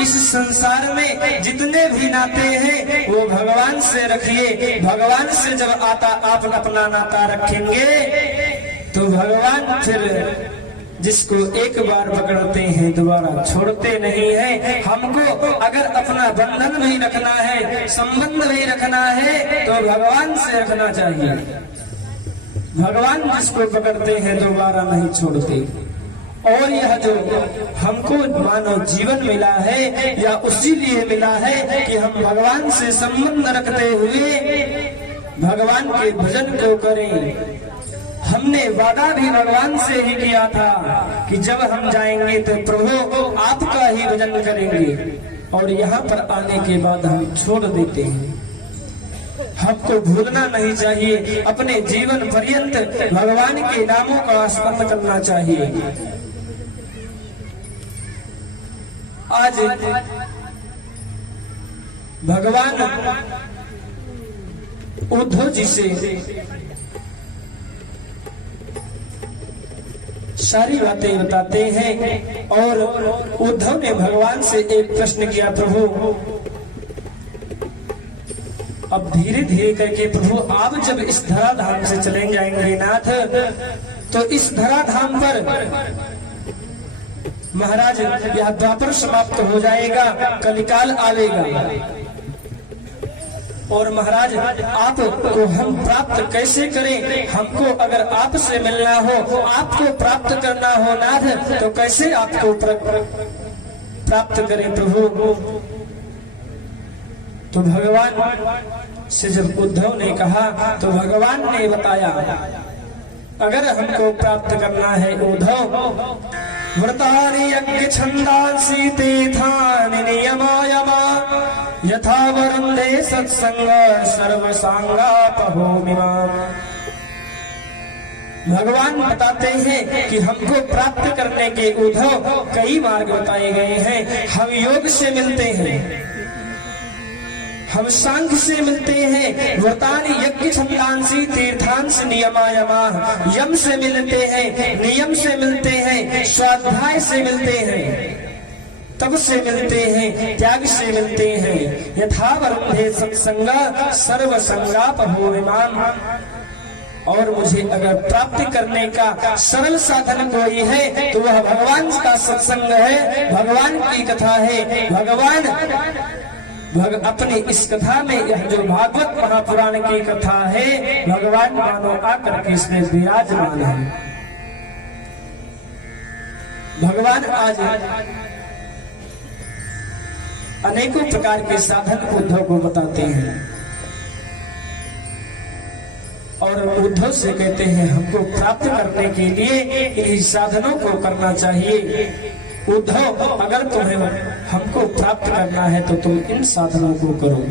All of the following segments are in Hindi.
इस संसार में जितने भी नाते हैं वो भगवान से रखिए। भगवान से जब आप अपना नाता रखेंगे तो भगवान फिर जिसको एक बार पकड़ते हैं दोबारा छोड़ते नहीं है। हमको अगर अपना बंधन नहीं रखना है, संबंध नहीं रखना है, तो भगवान से रखना चाहिए। भगवान जिसको पकड़ते हैं दोबारा नहीं छोड़ते। और यह जो हमको मानव जीवन मिला है या उसी लिए मिला है कि हम भगवान से संबंध रखते हुए भगवान के भजन को करें। हमने वादा भी भगवान से ही किया था कि जब हम जाएंगे तो प्रभु आपका ही भजन करेंगे, और यहाँ पर आने के बाद हम छोड़ देते हैं। हमको भूलना नहीं चाहिए, अपने जीवन पर्यंत भगवान के नामों का स्मरण करना चाहिए। आज भगवान उद्धव जी से सारी बातें बताते हैं। और उद्धव ने भगवान से एक प्रश्न किया, प्रभु अब धीरे धीरे करके प्रभु आप जब इस धराधाम से चले जाएंगे नाथ, तो इस धराधाम पर महाराज यह द्वापर समाप्त हो जाएगा, कलिकाल आवेगा, और महाराज आपको हम प्राप्त कैसे करें? हमको अगर आपसे मिलना हो, आपको प्राप्त करना हो नाथ, तो कैसे आपको प्राप्त करें प्रभु? तो भगवान से जब उद्धव ने कहा तो भगवान ने बताया, अगर हमको प्राप्त करना है उद्धव, व्रतानि यज्ञ छंदांसि तीर्थानि नियमायमा यथा वरुन्धे सत्संग सर्वसांगापहोमिमा। भगवान बताते हैं कि हमको प्राप्त करने के उद्धव कई मार्ग बताए गए हैं। हम योग से मिलते हैं, हम सांख्य से मिलते हैं, व्रतानि यज्ञ छंदांसि तीर्थांसि नियमायमा, यम से मिलते हैं, नियम से मिलते हैं, स्वाध्याय से मिलते हैं, तप से मिलते हैं, त्याग से मिलते हैं। यथा वरुन्धे सत्संग सर्व संगापहोमिमाम। और मुझे अगर प्राप्ति करने का सरल साधन कोई है तो वह भगवान का सत्संग है, भगवान की कथा है। भगवान अपनी इस कथा में यह जो भागवत महापुराण की कथा है, भगवान मानो आकर के इसमें विराजमान है। भगवान आज अनेकों प्रकार के साधन उद्धव को बताते हैं और उद्धव से कहते हैं हमको प्राप्त करने के लिए इन्हीं साधनों को करना चाहिए। उद्धव अगर तुम्हें हमको प्राप्त करना है तो तुम इन साधनों को करो।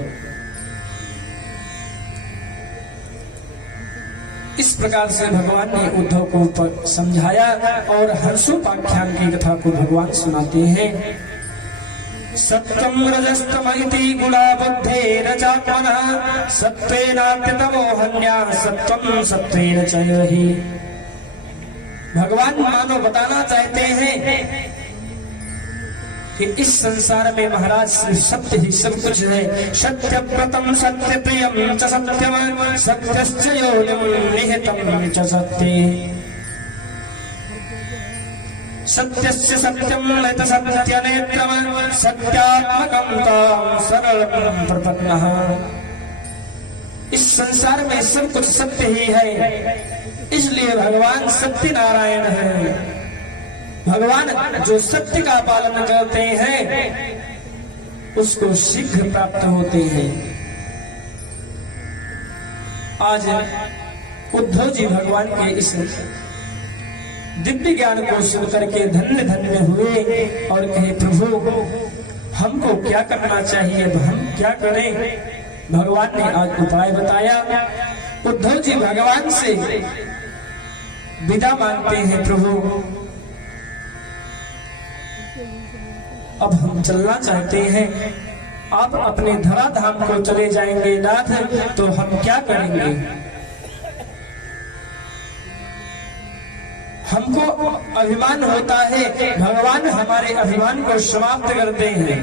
इस प्रकार से भगवान ने उद्धव को समझाया और हर्षोपाख्यान की कथा को भगवान सुनाते हैं। सत्यम रजस्तम इति गुणा बुद्धेरचात्मनः सत्त्वेनाप्यतमोहन्या सत्वं सत्त्वेन च हि। भगवान मानो बताना चाहते हैं कि इस संसार में महाराज सिर्फ सत्य ही सब कुछ है। सत्य प्रतम सत्य प्रियम च सत्यम सत्यश्च योनिम निहितम च सत्ये सत्यस्य सत्यम नैत सत्य नेत्रम सत्यात्मकं तां सरलम प्रपन्नः। इस संसार में सब कुछ सत्य ही है, इसलिए भगवान सत्य नारायण है। भगवान जो सत्य का पालन करते हैं उसको शीघ्र प्राप्त होते हैं। आज उद्धव जी भगवान के इस दिव्य ज्ञान को सुनकर के धन्य धन्य हुए और कहे प्रभु हमको क्या करना चाहिए, हम क्या करें? भगवान ने आज उपाय बताया। उद्धव जी भगवान से विदा मांगते हैं, प्रभु अब हम चलना चाहते हैं, आप अपने धराधाम को चले जाएंगे नाथ, तो हम क्या करेंगे? हमको अभिमान होता है, भगवान हमारे अभिमान को समाप्त करते हैं।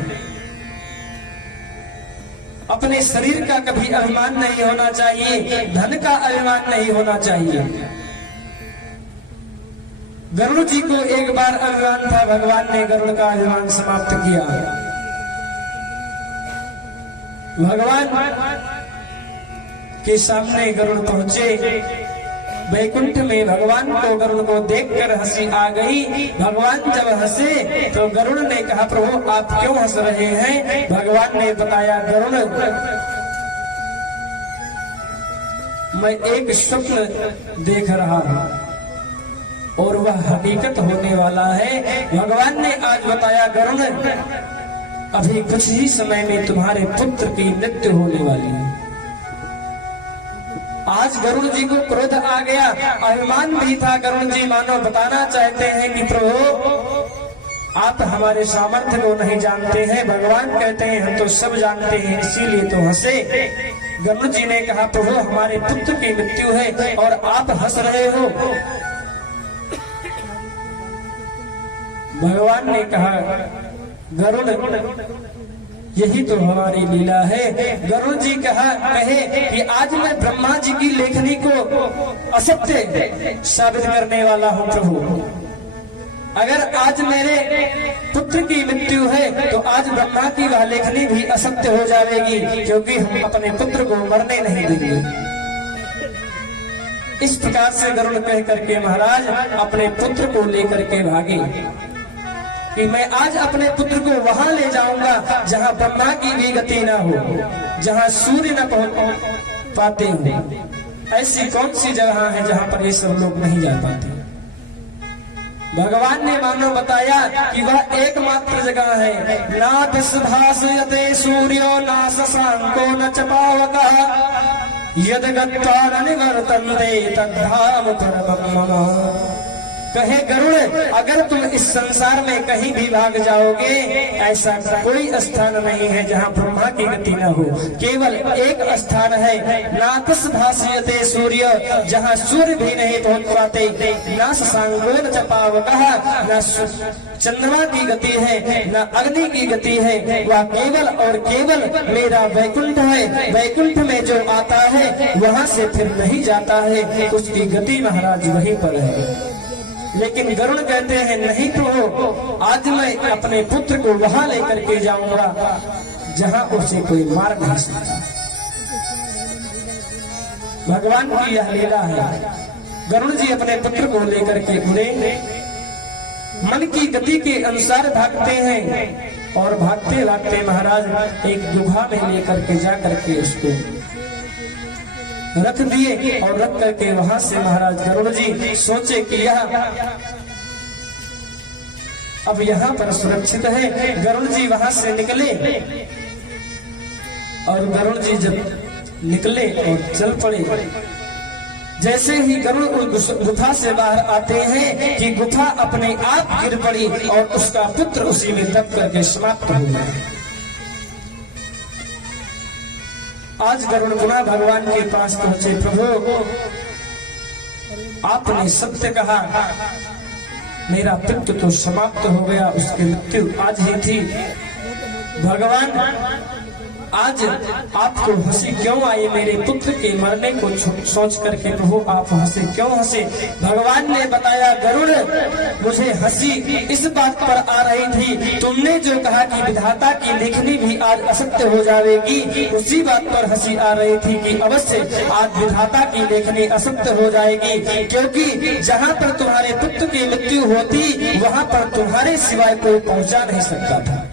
अपने शरीर का कभी अभिमान नहीं होना चाहिए, धन का अभिमान नहीं होना चाहिए। गरुड़ जी को एक बार अभिमान था, भगवान ने गरुड़ का अभिमान समाप्त किया। भगवान के सामने गरुड़ पहुंचे, वैकुंठ में भगवान को गरुड़ को देखकर हंसी आ गई। भगवान जब हंसे तो गरुड़ ने कहा, प्रभु आप क्यों हंस रहे हैं? भगवान ने बताया, गरुड़ मैं एक स्वप्न देख रहा हूं और वह हकीकत होने वाला है। भगवान ने आज बताया, गरुड़ अभी कुछ ही समय में तुम्हारे पुत्र की मृत्यु होने वाली है। आज गरुड़ जी को क्रोध आ गया, अभिमान भी था। गरुड़ जी मानो बताना चाहते हैं कि प्रभु आप हमारे सामर्थ्य को नहीं जानते हैं। भगवान कहते हैं हम तो सब जानते हैं, इसीलिए तो हंसे। गरुड़ जी ने कहा, प्रभु हमारे पुत्र की मृत्यु है और आप हंस रहे हो। भगवान ने कहा, गरुड़ यही तो हमारी लीला है। गरुड़ जी कहे कि आज मैं ब्रह्मा जी की लेखनी को असत्य साबित करने वाला हूँ प्रभु। अगर आज मेरे पुत्र की मृत्यु है तो आज ब्रह्मा की वह लेखनी भी असत्य हो जाएगी, क्योंकि हम अपने पुत्र को मरने नहीं देंगे। इस प्रकार से गरुड़ कह करके महाराज अपने पुत्र को लेकर के भागे कि मैं आज अपने पुत्र को वहां ले जाऊंगा जहां ब्रह्मा की भी गति न हो, जहां सूर्य न पहुंच पाते हो। ऐसी कौन सी जगह है जहां पर ये सब लोग नहीं जा पाते? भगवान ने मानो बताया कि वह एकमात्र जगह है। ना भासयते सूर्यो ना शशांको न च पावकः यद गत्वा न निवर्तन्ते तद्धाम परमं मम। कहे गरुड़, अगर तुम इस संसार में कहीं भी भाग जाओगे, ऐसा कोई स्थान नहीं है जहाँ ब्रह्मा की गति न हो। केवल एक स्थान है, नातस भासयते सूर्य, जहाँ सूर्य भी नहीं पहुँच पाते। न शशांको न च पावकः, न चंद्रमा की गति है, न अग्नि की गति है। वह केवल और केवल मेरा वैकुंठ है। वैकुंठ में जो आता है वहाँ से फिर नहीं जाता है, उसकी गति महाराज वहीं पर है। लेकिन गरुड़ कहते हैं नहीं प्रभु, आज मैं अपने पुत्र को वहां लेकर के जाऊंगा जहां उसे कोई मार नहीं सकता। भगवान की यह लीला है। गरुड़ जी अपने पुत्र को लेकर के उड़े, मन की गति के अनुसार भागते हैं और भागते भागते महाराज एक गुफा में लेकर के जा करके उसको रख दिए। और रख करके वहां से महाराज गरुड़ जी सोचे कि यह अब यहाँ पर सुरक्षित है। गरुड़ जी वहां से निकले और गरुड़ जी जब निकले और चल पड़े, जैसे ही गरुड़ उस गुफा से बाहर आते हैं कि गुफा अपने आप गिर पड़ी और उसका पुत्र उसी में दब करके समाप्त हो गया। आज गरुड़ पुनः भगवान के पास पहुंचे, प्रभु आपने सत्य कहा, मेरा पुत्र तो समाप्त हो गया, उसकी मृत्यु आज ही थी। भगवान आज आपको हंसी क्यों आई मेरे पुत्र के मरने को सोच करके? प्रभु आप हंसे क्यों हंसे? भगवान ने बताया, गरुड़ मुझे हंसी इस बात पर आ रही थी, तुमने जो कहा कि विधाता की लेखनी भी आज असत्य हो जाएगी, उसी बात पर हंसी आ रही थी कि अवश्य आज विधाता की लेखनी असत्य हो जाएगी, क्योंकि जहाँ पर तुम्हारे पुत्र की मृत्यु होती वहाँ पर तुम्हारे सिवाय कोई पहुँचा नहीं सकता था।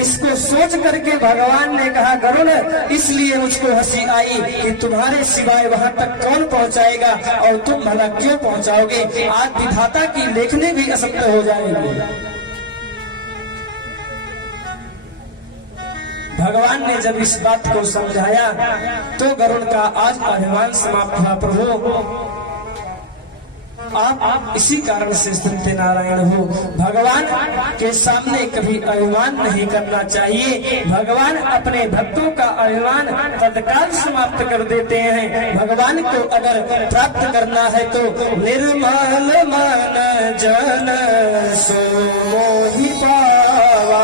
इसको सोच करके भगवान ने कहा, गरुड़ इसलिए मुझको हंसी आई कि तुम्हारे सिवाय वहां तक कौन पहुंचाएगा और तुम भला क्यों पहुंचाओगे? आज विधाता की लेखनी भी असत्य हो जाएगी। भगवान ने जब इस बात को समझाया तो गरुड़ का आज अभिमान समाप्त हुआ। प्रभु आप इसी कारण से सत्यनारायण हो। भगवान के सामने कभी अभिमान नहीं करना चाहिए। भगवान अपने भक्तों का अभिमान तत्काल समाप्त कर देते हैं। भगवान को अगर प्राप्त करना है तो निर्मल मन जन सो मोहि पावा,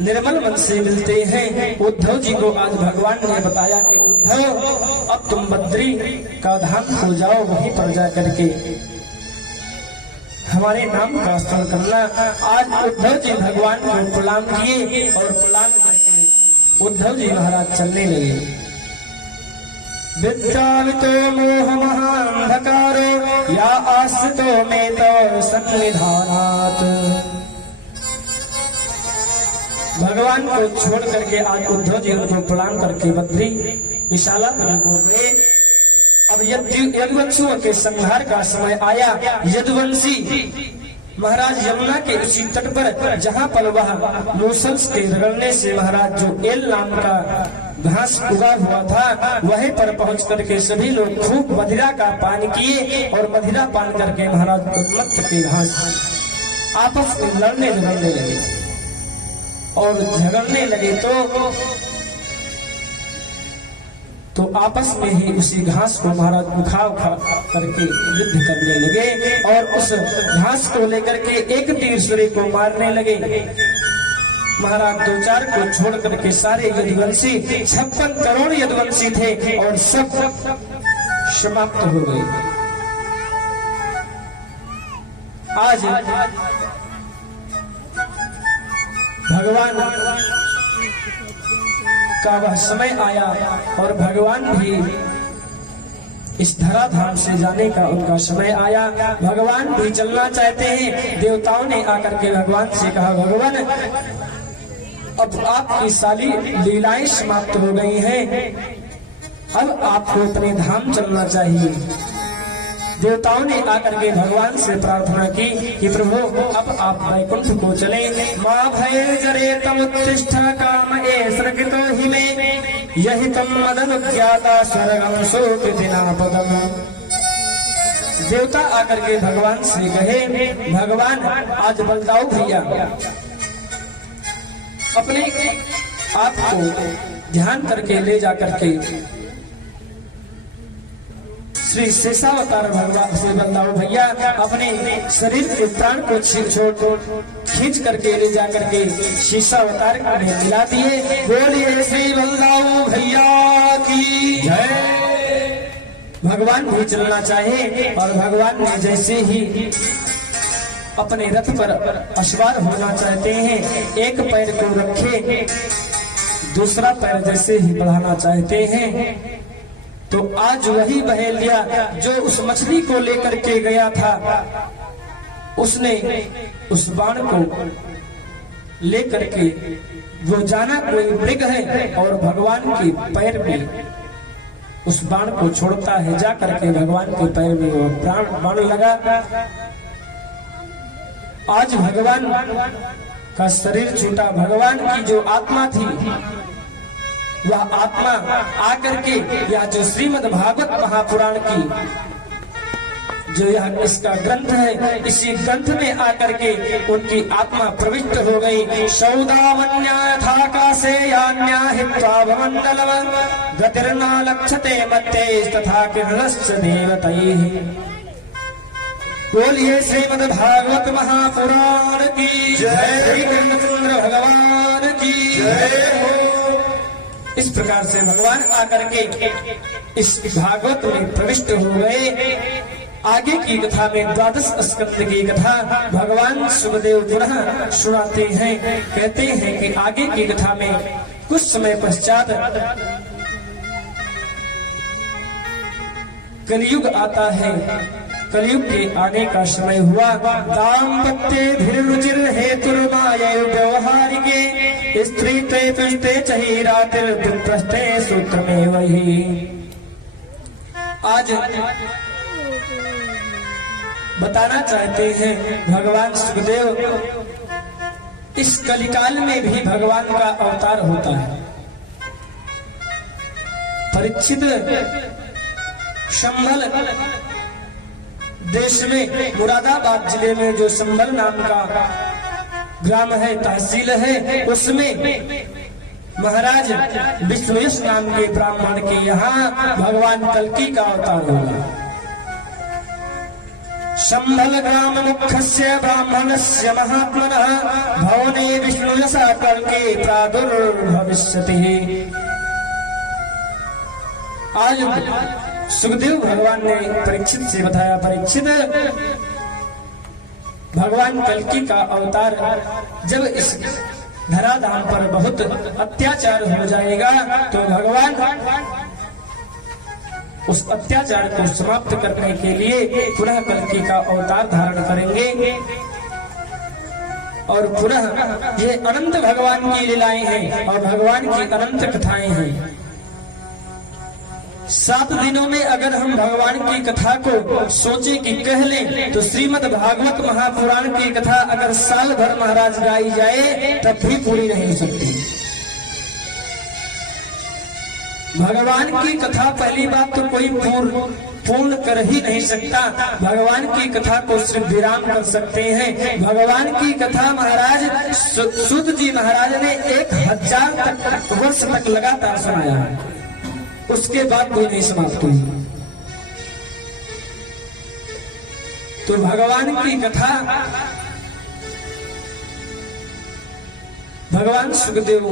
निर्मल मन से मिलते हैं। उद्धव जी को आज भगवान ने बताया कि उद्धव अब तुम बद्री का धाम हो जाओ, वहीं पर जा करके हमारे नाम का स्मरण करना। आज उद्धव जी भगवान को प्रणाम किए और प्रणाम करके उद्धव जी महाराज चलने लगे। विद्यावितो मोह महांधकारो या आश्रितो में तो सन्निधानात्। भगवान को छोड़ करके आज उद्धव जी उनको प्रणाम करके बद्री विशाला बनी बोल गए। अब यदुवंशियों के संहार का समय आया। यदुवंशी महाराज यमुना के उसी तट पर जहाँ पर वह मूसल्स के रगड़ने से महाराज जो एल नाम का घास उगा हुआ था, वहीं पर पहुंच करके सभी लोग खूब मदिरा का पान किए और मदिरा पान करके महाराज उन्मत्त के घास आपस में लड़ने झगड़ने लगे और झगड़ने लगे तो आपस में ही उसी घास को महाराज उखा करके युद्ध करने लगे और उस घास को लेकर के एक तीर सूर्य को मारने लगे। महाराज दो चार को छोड़ करके सारे यदुवंशी 56 करोड़ यदुवंशी थे और सब समाप्त हो गए। आज भगवान का वह समय आया और भगवान भी इस धराधाम से जाने का उनका समय आया। भगवान भी चलना चाहते हैं। देवताओं ने आकर के भगवान से कहा, भगवान अब आपकी सारी लीलाएं समाप्त हो गई हैं, अब आपको अपने धाम चलना चाहिए। देवताओं ने आकर के भगवान से प्रार्थना की कि प्रभु अब आप वैकुंठ को चले। माँ भय जरे तम उत्तिष्ठ काम एसृकितो हि मे यही तम मदन ज्ञाता स्वर्गम शोकिना पदम। देवता आकर के भगवान से कहे, भगवान आज बलदाऊ भैया अपने आप को ध्यान करके ले जा करके श्री शेषावतार भगवान से बलदाऊ भैया अपने शरीर के प्राण को खींच करके ले जा करके शेषावतार को मिला दिए। बोलिए श्री बलदाऊ भैया की जय। भगवान भी चलना चाहे और भगवान ने जैसे ही अपने रथ पर अश्वार होना चाहते हैं, एक पैर को रखे दूसरा पैर जैसे ही बढ़ाना चाहते हैं तो आज वही बहेलिया जो उस मछली को लेकर के गया था, उसने उस बाण को लेकर के वो जाना कोई मृग है और भगवान के पैर में उस बाण को छोड़ता है। जा करके भगवान के पैर में वो बाण लगा। आज भगवान का शरीर छूटा। भगवान की जो आत्मा थी वह आत्मा आकर के या जो श्रीमद् भागवत महापुराण की जो यह इसका ग्रंथ है, इसी ग्रंथ में आकर के उनकी आत्मा प्रविष्ट हो गई। सौदावन्या यथाकाशे यान्या हित्वा भवमण्डलम् गतिर्न लक्ष्यते मत्ते तथा किरणश्च देवतैः। बोलिए श्रीमद् भागवत महापुराण की जय। श्री कृष्ण भगवान की जय हो। इस प्रकार से भगवान आकर के इस भागवत में प्रविष्ट हो गए। आगे की कथा में द्वादश स्कंद की कथा भगवान सुखदेव पुनः सुनाते हैं। कहते हैं कि आगे की कथा में कुछ समय पश्चात कलयुग आता है। कलयुग के आने का समय हुआ। दाम्पत्ये धीरुचिर हेतुर्माया व्यवहारिके स्त्री ते पुष्टे चहिरातिर पुत्रस्ते सूत्र में वही। आज बताना चाहते हैं भगवान सुखदेव इस कलिकाल में भी भगवान का अवतार होता है। परीक्षित संभल देश में मुरादाबाद जिले में जो संभल नाम का ग्राम है, तहसील है, उसमें महाराज विष्णुयश नाम के ब्राह्मण के यहाँ भगवान कल्की का अवतार होगा। संभल ग्राम मुख्यस्य ब्राह्मणस्य महात्मनः भवने विष्णुयशा कल्की प्रादुर्भविष्यति। आज सुखदेव भगवान ने परीक्षित से बताया, परीक्षित भगवान कल्की का अवतार जब इस धराधाम पर बहुत अत्याचार हो जाएगा तो भगवान उस अत्याचार को समाप्त करने के लिए पुनः कल्की का अवतार धारण करेंगे। और पुनः ये अनंत भगवान की लीलाएं हैं और भगवान की अनंत कथाएं हैं। 7 दिनों में अगर हम भगवान की कथा को सोचे कि कह लें तो श्रीमद् भागवत महापुराण की कथा अगर साल भर महाराज गाई जाए तब भी पूरी नहीं हो सकती। भगवान की कथा पहली बात तो कोई पूर्ण कर ही नहीं सकता। भगवान की कथा को सिर्फ विराम कर सकते हैं। भगवान की कथा महाराज सूत जी महाराज ने 1000 वर्ष तक लगातार सुनाया, उसके बाद कोई नहीं समाप्त हुई। तो भगवान की कथा भगवान सुखदेव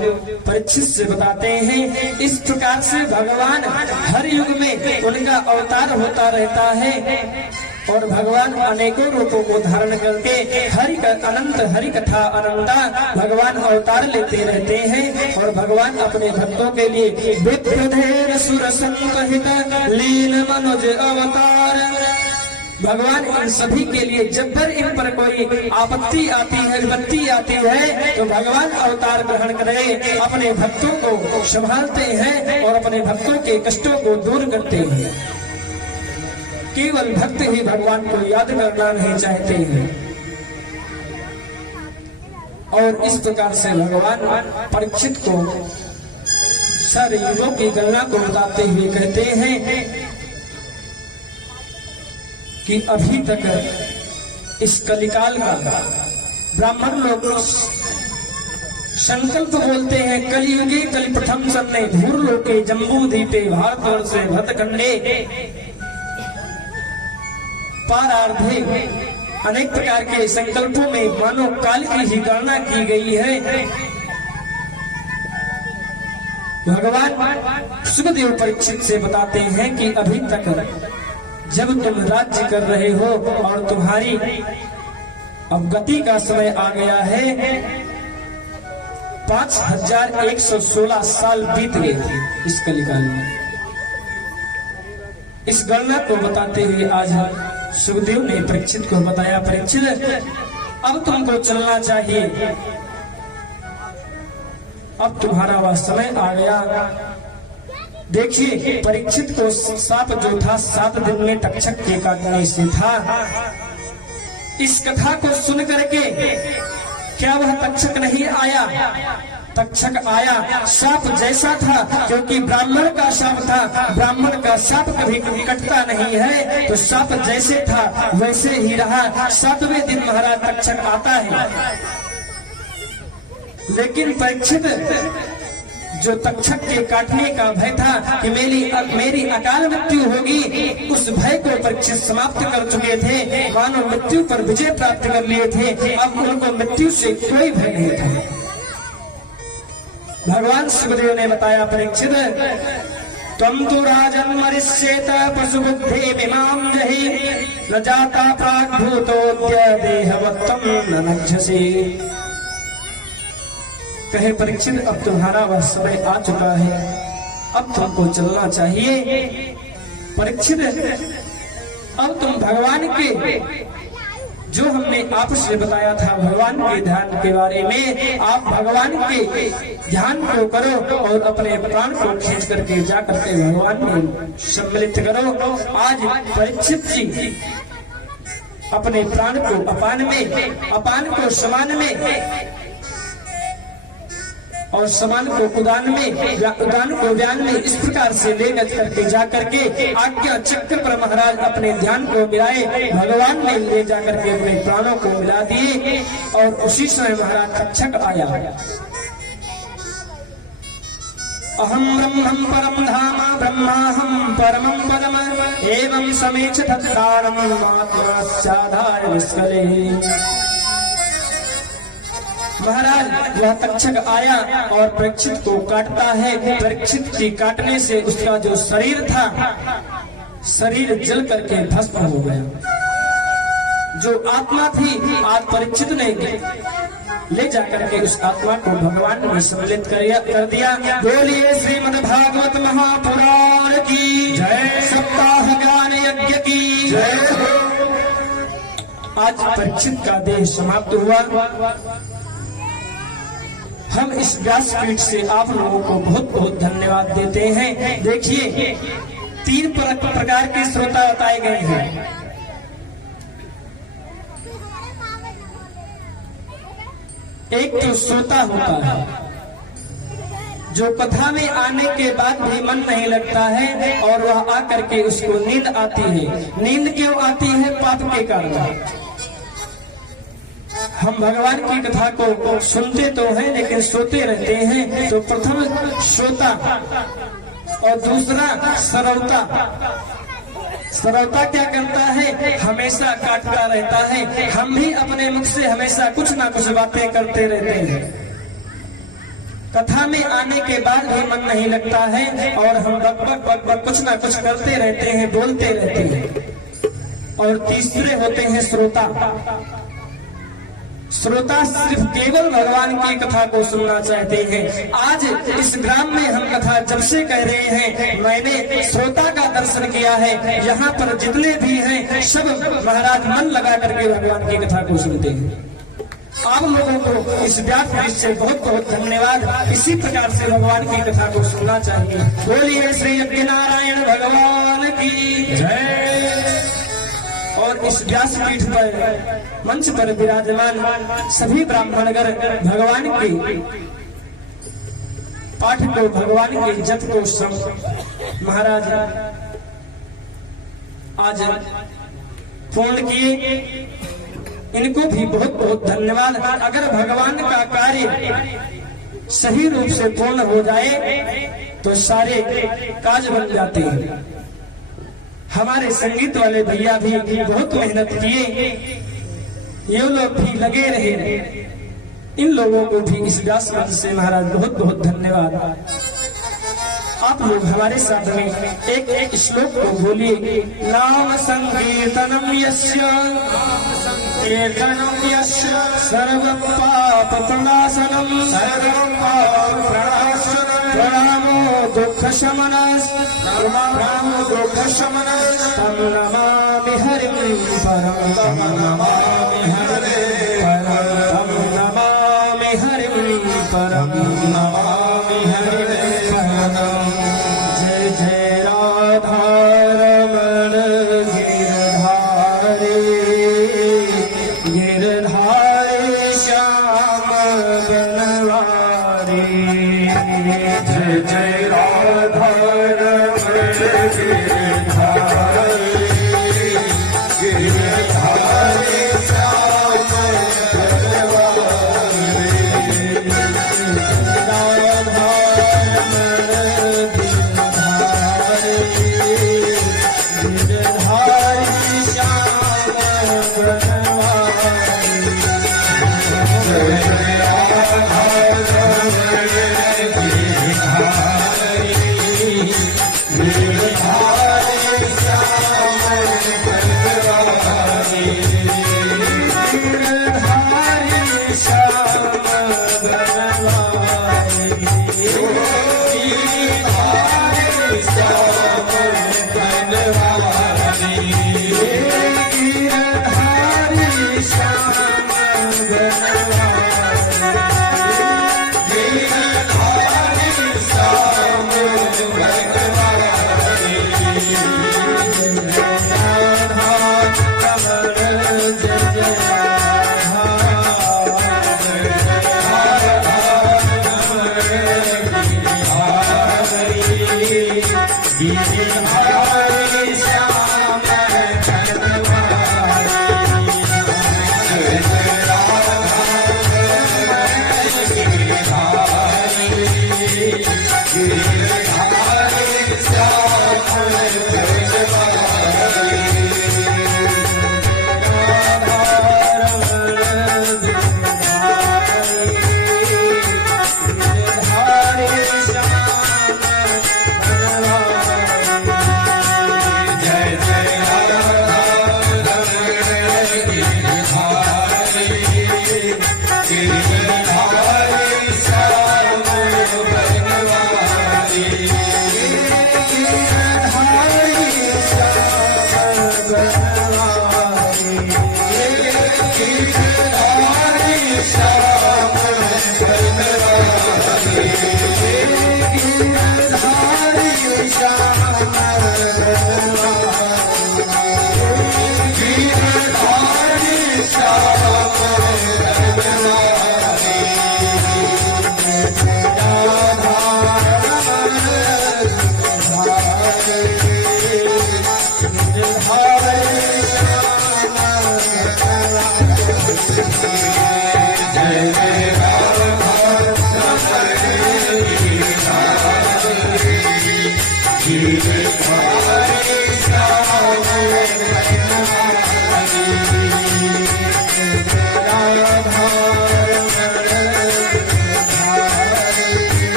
परीक्षित से बताते हैं। इस प्रकार से भगवान हर युग में उनका अवतार होता रहता है और भगवान अनेकों रूपों को धारण करके अनंत हरि कथा अनंता भगवान अवतार लेते रहते हैं। और भगवान अपने भक्तों के लिए विप्रधेर सुर संहित लीन मनोज अवतार, भगवान इन सभी के लिए जब पर इन पर कोई आपत्ति आती है, विपत्ति आती है तो भगवान अवतार ग्रहण करे, अपने भक्तों को संभालते हैं और अपने भक्तों के कष्टों को दूर करते हैं। केवल भक्त ही भगवान को याद करना नहीं चाहते हैं। और इस प्रकार से भगवान परीक्षित को सारे युगों की गणना को बताते हुए कहते हैं कि अभी तक इस कलिकाल का ब्राह्मण लोग संकल्प बोलते हैं, कलियुगे कलि प्रथम सन्ने धूर लोके जम्बू दीपे भारतवर्षे भरतखंडे पारार्धे। अनेक प्रकार के संकल्पों में मानो काल की ही गणना की गई है। भगवान सुखदेव परीक्षित से बताते हैं कि अभी तक जब तुम राज्य कर रहे हो और तुम्हारी अब गति का समय आ गया है, 5116 साल बीत गए थे इस कलिकाल में। इस गणना को बताते हुए आज सुखदेव ने परीक्षित को बताया, परीक्षित अब तुमको चलना चाहिए, अब तुम्हारा वह समय आ गया। देखिए परीक्षित को साप जो था 7 दिन में तक्षक के काटने से था। इस कथा को सुन करके क्या वह तक्षक नहीं आया? तक्षक आया, साप जैसा था, क्योंकि ब्राह्मण का साप था। ब्राह्मण का साप कभी कटता नहीं है, तो साप जैसे था वैसे ही रहा। 7वें दिन महाराज तक्षक आता है, लेकिन परीक्षित जो तक्षक के काटने का भय था कि मेरी अकाल मृत्यु होगी, उस भय को परीक्षित समाप्त कर चुके थे। मानो मृत्यु पर विजय प्राप्त कर लिए थे। अब उनको मृत्यु से कोई भय नहीं था। भगवान सुखदेव ने बताया, परीक्षित त्वं तु राजन् मरिष्येत पशुबुद्धि मिमां जहि न जाता प्राग्भूतोऽद्य देहवत्तं न नक्ष्यसि। कहे परीक्षित, अब तुम्हारा वह समय आ चुका है, अब तुमको चलना चाहिए। परीक्षित, अब तुम भगवान के जो हमने आपसे बताया था भगवान के ध्यान के बारे में, आप भगवान के ध्यान को करो और अपने प्राण को खींच करके जा करके भगवान में सम्मिलित करो। आज परीक्षित जी अपने प्राण को अपान में, अपान को समान में और समान को उदान में, उदान को व्यान में इस प्रकार से लेकर करके जा करके आज्ञा चक्र पर महाराज अपने ध्यान को मिलाए, भगवान में ले जा करके अपने प्राणों को मिला दिए। और उसी समय महाराज तक्षक आया। अहम ब्रह्मं परम धाम ब्रह्माहम परमं पदम एवं समेक्ष तत्कारणं आत्माश्चाधाय निष्कले। महाराज वह तक्षक आया और परीक्षित को काटता है। परीक्षित की काटने से उसका जो शरीर था, शरीर जल करके भस्म हो गया। जो आत्मा थी, आज परीक्षित ने ले जाकर के उस आत्मा को भगवान में सम्मिलित कर दिया। बोलिए श्रीमद् भागवत महापुराण की जय, सप्ताह ज्ञान यज्ञ की जय। आज परीक्षित का देह समाप्त हुआ। हम इस व्यासपीठ से आप लोगों को बहुत बहुत धन्यवाद देते हैं। देखिए, 3 प्रकार के श्रोता बताए गए हैं। एक तो श्रोता होता है जो कथा में आने के बाद भी मन नहीं लगता है और वह आकर के उसको नींद आती है। नींद क्यों आती है? पाप के कारण। हम भगवान की कथा को सुनते तो हैं लेकिन सोते रहते हैं। तो प्रथम श्रोता और दूसरा सरवता। सरवता क्या करता है? हमेशा काटता रहता है। हम भी अपने मुख से हमेशा कुछ ना कुछ बातें करते रहते हैं। कथा में आने के बाद भी मन नहीं लगता है और हम बक बक बक बक कुछ ना कुछ करते रहते हैं, बोलते रहते हैं। और तीसरे होते हैं श्रोता। श्रोता सिर्फ केवल भगवान की कथा को सुनना चाहते हैं। आज इस ग्राम में हम कथा जब से कह रहे हैं, मैंने श्रोता का दर्शन किया है। यहाँ पर जितने भी हैं सब महाराज मन लगा करके भगवान की कथा को सुनते हैं। आप लोगों को इस व्यासपीठ से बहुत बहुत धन्यवाद। इसी प्रकार से भगवान की कथा को सुनना चाहिए। बोलिए श्री यज्ञ नारायण भगवान की जय। और इस व्यासपीठ पर मंच पर विराजमान सभी ब्राह्मणगण भगवान के पाठ को, भगवान के जप को महाराज आज पूर्ण किए। इनको भी बहुत बहुत धन्यवाद। अगर भगवान का कार्य सही रूप से पूर्ण हो जाए तो सारे काज बन जाते हैं। हमारे संगीत वाले भैया भी बहुत मेहनत किए, ये लोग भी लगे रहे। इन लोगों को भी इस व्यास मंच से महाराज बहुत बहुत धन्यवाद। आप लोग हमारे साथ में एक एक श्लोक को बोलिए। नाम संकीर्तनम यस्य कीर्तनम यस्य सर्व पाप प्रणाशनम प्रणामो दुख शमनस प्रणामो दुख शमनस तम नमामि हरिं परम तम नमामि हरिं परम तम नमामि हरिं परम।